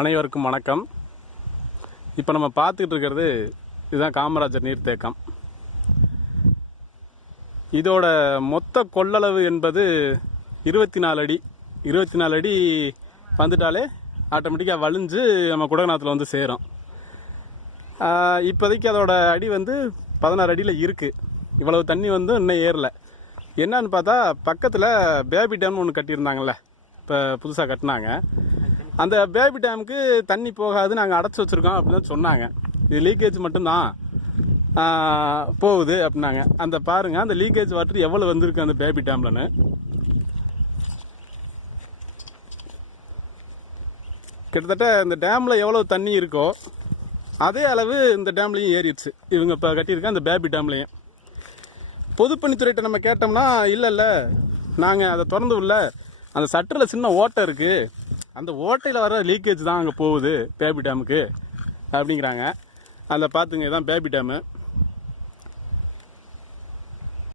அனைவருக்கும் வணக்கம். இப்போ நம்ம பார்த்துக்கிட்டு இருக்கிறது இதுதான் காமராஜர் நீர்த்தேக்கம். இதோட மொத்த கொள்ளளவு என்பது 24 அடி. 24 அடி வந்துட்டாலே ஆட்டோமேட்டிக்காக வலிஞ்சு நம்ம குடகநாத்தில் வந்து சேரும். இப்போதைக்கு அதோட அடி வந்து 16 அடியில் இருக்குது. இவ்வளவு தண்ணி வந்து இன்னும் ஏறலை. என்னன்னு பார்த்தா பக்கத்தில் பேபி டேம்னு ஒன்று கட்டியிருந்தாங்கள்ல, இப்போ புதுசாக கட்டினாங்க. அந்த பேபி டேமுக்கு தண்ணி போகாது, நாங்கள் அடைச்சி வச்சுருக்கோம் அப்படின்னு சொன்னாங்க. இது லீக்கேஜ் மட்டும்தான் போகுது அப்படின்னாங்க. அந்த பாருங்கள், அந்த லீக்கேஜ் வாட்டர் எவ்வளோ வந்திருக்கு அந்த பேபி டேம்லன்னு. கிட்டத்தட்ட இந்த டேமில் எவ்வளோ தண்ணி இருக்கோ அதே அளவு இந்த டேம்லையும் ஏறிடுச்சு. இவங்க இப்போ கட்டியிருக்க அந்த பேபி டேம்லையும். பொதுப்பணித்துறையிட்ட நம்ம கேட்டோம்னா இல்லை நாங்கள் அதை திறந்து உள்ள அந்த சட்டரில் சின்ன ஓட்டை இருக்குது, அந்த ஓட்டையில் வர லீக்கேஜ் தான் அங்கே போகுது பேபி டேமுக்கு அப்படிங்கிறாங்க. அதில் பார்த்துங்க, இதுதான் பேபி டேமு.